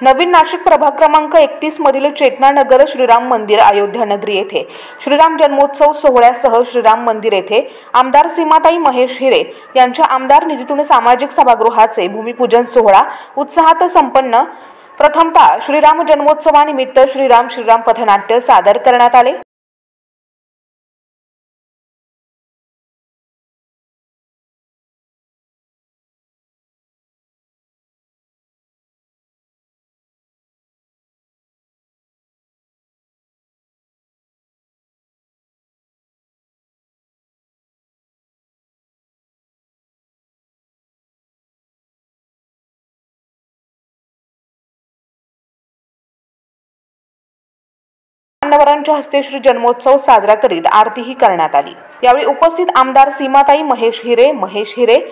नवीन नाशिक प्रभाग क्रमांक 31 मधील चेतनानगर श्रीराम मंदिर अयोध्या नगरी येथे श्रीराम जन्मोत्सव सोहळ्यासह श्रीराम मंदिर येथे आमदार सीमाताई महेश हिरे यांच्या आमदार निधीतून सामाजिक सभागृहाचे भूमिपूजन सोहळा उत्साहात संपन्न। प्रथमतः श्रीराम जन्मोत्सवानिमित्त श्रीराम पथनाट्य सादर करण्यात आले। मान्यवरांच्या हस्ते श्री जन्मोत्सव साजरा करीत आरतीही करण्यात आली। यावेळी उपस्थित आमदार सीमाताई महेश हिरे,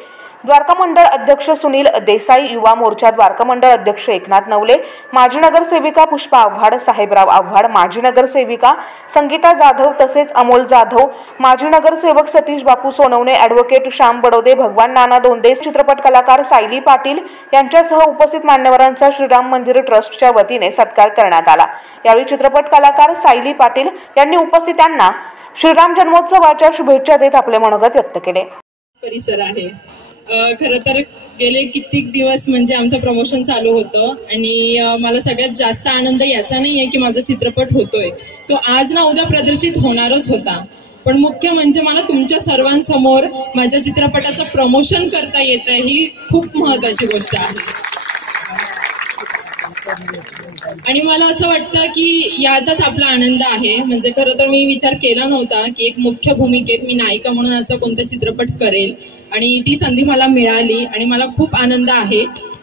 द्वारका मंडळ अध्यक्ष सुनील देसाई, युवा मोर्चा द्वारका मंडळ अध्यक्ष एकनाथ नवले, माजी नगरसेविका पुष्पा आव्हाड, साहेबराव आव्हाड, माजी नगरसेविका संगीता जाधव तसेच अमोल जाधव, माजी नगरसेवक सतीश बापू सोनवणे, ॲडव्होकेट श्याम बडोदे, भगवान नाना दोंदे, चित्रपट कलाकार सायली पाटील यांच्यासह उपस्थित मान्यवरांचा श्रीराम मंदिर ट्रस्टच्या वतीने सत्कार करण्यात आला। यावेळी चित्रपट कलाकार सायली पाटील यांनी उपस्थितांना श्रीराम जन्मोत्सवाच्या शुभेच्छा देत आपले मनोगत व्यक्त केले। परिसर आहे खरं तर गेले कित्येक दिवस म्हणजे आमचं प्रमोशन चालू होतं आणि मला सगळ्यात जास्त आनंद याचा नाहीये की माझा चित्रपट होतोय, तो आज ना उद्या प्रदर्शित होणारच होता, पण मुख्य म्हणजे मला तुमच्या सर्वांसमोर माझ्या चित्रपटाचं प्रमोशन करता येतं ही खूप महत्त्वाची गोष्ट आहे। आणि मला असं वाटतं की यातच आपला आनंद आहे। म्हणजे खरं तर मी विचार केला नव्हता की एक मुख्य भूमिकेत मी नायिका म्हणून असा कोणता चित्रपट करेल आणि ती संधी मला मिळाली आणि मला खूप आनंद आहे।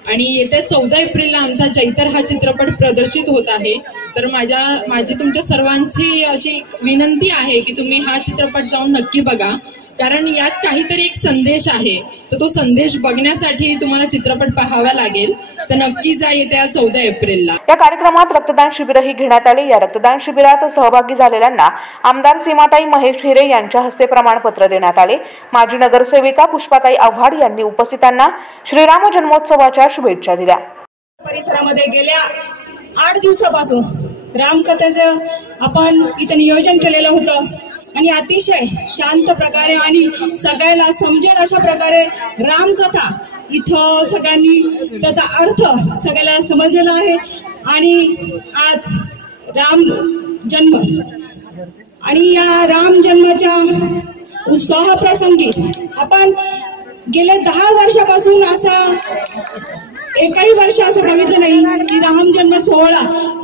आणि येत्या 14 एप्रिलला आमचा जैतर हा चित्रपट प्रदर्शित होत आहे, तर माझी तुमच्या सर्वांची अशी विनंती आहे की तुम्ही हा चित्रपट जाऊन नक्की बघा, कारण यात काहीतरी एक संदेश आहे, तर तो संदेश बघण्यासाठी तुम्हाला चित्रपट पाहावा लागेल, तर नक्की जा येत्या 14 एप्रिलला। या कार्यक्रमात रक्तदान शिबिरही घेण्यात आले। या रक्तदान शिबिरात सहभागी झालेल्यांना आमदार सीमाताई महेश हिरे यांच्या हस्ते प्रमाणपत्र देण्यात आले। माजी नगरसेविका पुष्पाताई आव्हाड यांनी उपस्थितांना श्रीराम जन्मोत्सवाच्या शुभेच्छा दिल्या। परिसरामध्ये गेल्या 8 दिवसापासून रामकथेचं आपण इथे नियोजन केलेलं होतं आणि अतिशय शांत प्रकारे आणि सगळ्याला समजेल अशा प्रकारे रामकथा इथं सगळ्यांनी त्याचा अर्थ सगळ्याला समजलेला आहे। आणि आज राम जन्म आणि या राम जन्माच्या उत्सव प्रसंगी आपण गेले 10 वर्षापासून असं एकही वर्ष असं बघितलं नाही की राम जन्म सोहळा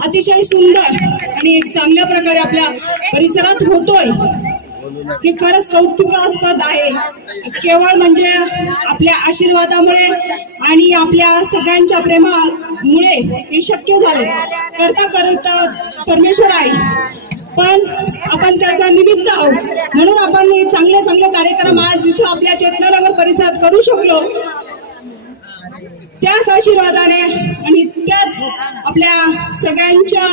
अतिशय सुंदर आणि चांगल्या प्रकारे आपल्या परिसरात होतोय। हे खरंच कौतुकास्पद आहे, केवळ म्हणजे आपल्या आशीर्वादामुळे आणि आपल्या सगळ्यांच्या प्रेमामुळे हे शक्य झाले। करता परमेश्वर आहे, पण आपण त्याचा निमित्त आहोत, म्हणून आपण हे चांगले कार्यक्रम आज इथं आपल्या चेतनानगर परिसरात करू शकलो। त्याच आशीर्वादाने आणि त्याच आपल्या सगळ्यांच्या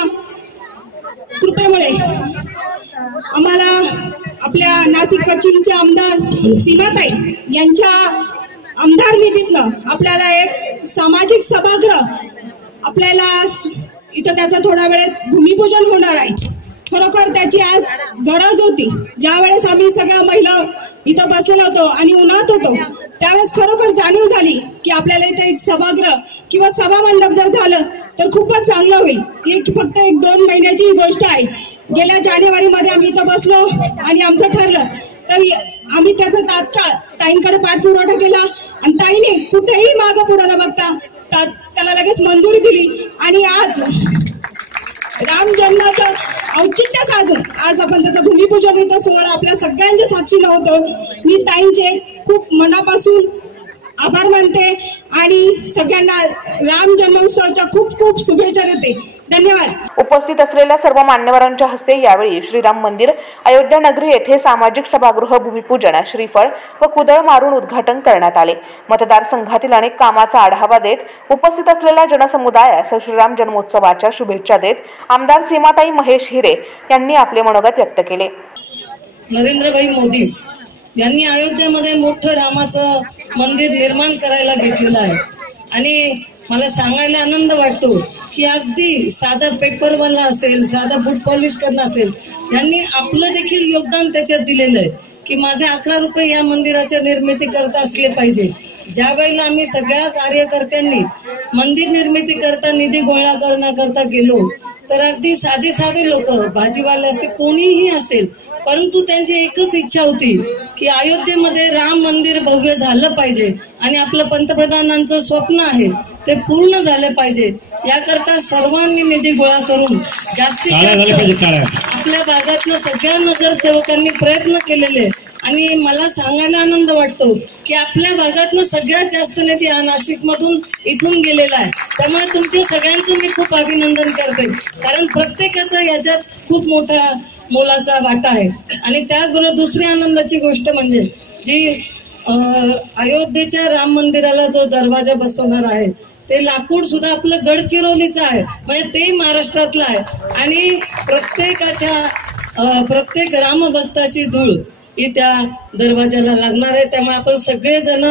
कृपेमुळे आम्हाला आपल्या नाशिक पश्चिमच्या आमदार सीमाताई यांच्या आमदार निधीतनं आपल्याला एक सामाजिक सभागृह आपल्याला इथं त्याचं थोड्या वेळेत भूमिपूजन होणार आहे। खरोखर त्याची आज गरज होती। ज्या वेळेस आम्ही सगळ्या महिला इथं बसलेलो होतो आणि उन्हात होतो, त्यावेळेस खरोखर जाणीव झाली की आपल्याला इथे एक सभागृह किंवा सभा मंडप जर झालं तर खूपच चांगलं होईल। ही फक्त 1-2 महिन्याची गोष्ट आहे। गेल्या जानेवारीमध्ये आम्ही इथं बसलो आणि आमचं ठरलं, तर आम्ही त्याचा तात्काळ ताईंकडे पाठपुरावा केला आणि ताईने कुठेही मागं पुढे न बघता त्याला लगेच मंजुरी दिली आणि आज राम जन्माचं औचित्य साधून आज आपण त्याचं भूमिपूजन इथं सोहळा आपल्या सगळ्यांच्या साक्षीनं होतो। मी ताईंचे खूप मनापासून आभार मानते आणि सगळ्यांना राम जन्मोत्सवाच्या खूप शुभेच्छा देते। धन्यवाद। उपस्थित असलेल्या सर्व मान्यवरांच्या हस्ते यावेळी श्रीराम मंदिर अयोध्या नगरी येथे सामाजिक सभागृह भूमिपूजन, श्रीफळ व कुदळ मारून उद्घाटन करण्यात आले। मतदारसंघातील अनेक कामाचा आढावा देत उपस्थित असलेल्या जनसमुदायास श्रीराम जन्मोत्सवाच्या शुभेच्छा देत आमदार सीमाताई महेश हिरे यांनी आपले मनोगत व्यक्त केले। नरेंद्रभाई मोदी यांनी अयोध्येमध्ये मोठं रामाचं मंदिर निर्माण करायला घेतलेलं आहे आणि मला सांगायला आनंद वाटतो की अगदी साधा पेपरवाला असेल, साधा बूट पॉलिश करणं असेल, यांनी आपलं देखील योगदान त्याच्यात दिलेलं आहे की माझे 11 रुपये या मंदिराच्या निर्मिती करता असले पाहिजे. ज्या वेळेला आम्ही सगळ्या कार्यकर्त्यांनी मंदिर निर्मिती करता निधी गोळा करण्याकरता गेलो तर अगदी साधे लोक, भाजीवाले असते, कोणीही असेल, परंतु त्यांची एकच इच्छा होती की अयोध्येमध्ये राम मंदिर भव्य झालं पाहिजे आणि आपलं पंतप्रधानांचं स्वप्न आहे ते पूर्ण झालं पाहिजे. याकरता सर्वांनी निधी गोळा करून जास्तीत जास्त आपल्या भागातल्या सगळ्या नगरसेवकांनी प्रयत्न केलेले आणि मला सांगायला आनंद वाटतो की आपल्या भागातनं सगळ्यात जास्त निधी हा नाशिकमधून इथून गेलेला आहे. त्यामुळे तुमच्या सगळ्यांचं मी खूप अभिनंदन करते, कारण प्रत्येकाचा याच्यात खूप मोठा मोलाचा वाटा आहे. आणि त्याचबरोबर दुसरी आनंदाची गोष्ट म्हणजे जी अयोध्येच्या राम मंदिराला जो दरवाजा बसवणार आहे ते लाकूड सुद्धा आपलं गडचिरोलीचं आहे, म्हणजे ते महाराष्ट्रातलं आहे. आणि प्रत्येक रामभक्ताची धूळ ही त्या दरवाजाला लागणार आहे. त्यामुळे आपण सगळेजण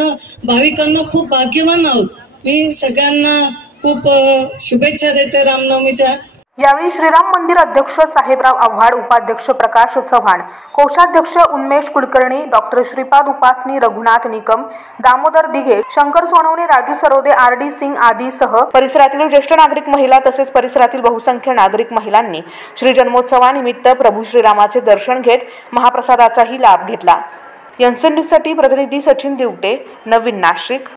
भाविकांना खूप भाग्यवान आहोत. मी सगळ्यांना खूप शुभेच्छा देते रामनवमीच्या. यावेळी श्रीराम मंदिर अध्यक्ष साहेबराव आव्हाड, उपाध्यक्ष प्रकाश चव्हाण, कोषाध्यक्ष उन्मेष कुलकर्णी, डॉक्टर श्रीपाद उपासनी, रघुनाथ निकम, दामोदर दिघे, शंकर सोनवणे, राजू सरोदे, आर.डी. सिंग आदीसह परिसरातील ज्येष्ठ नागरिक, महिला तसेच परिसरातील बहुसंख्य नागरिक महिलांनी श्री जन्मोत्सवानिमित्त प्रभू श्रीरामाचे दर्शन घेत महाप्रसादाचाही लाभ घेतला. एनसीएन न्यूजसाठी प्रतिनिधी सचिन दिवटे, नवीन नाशिक.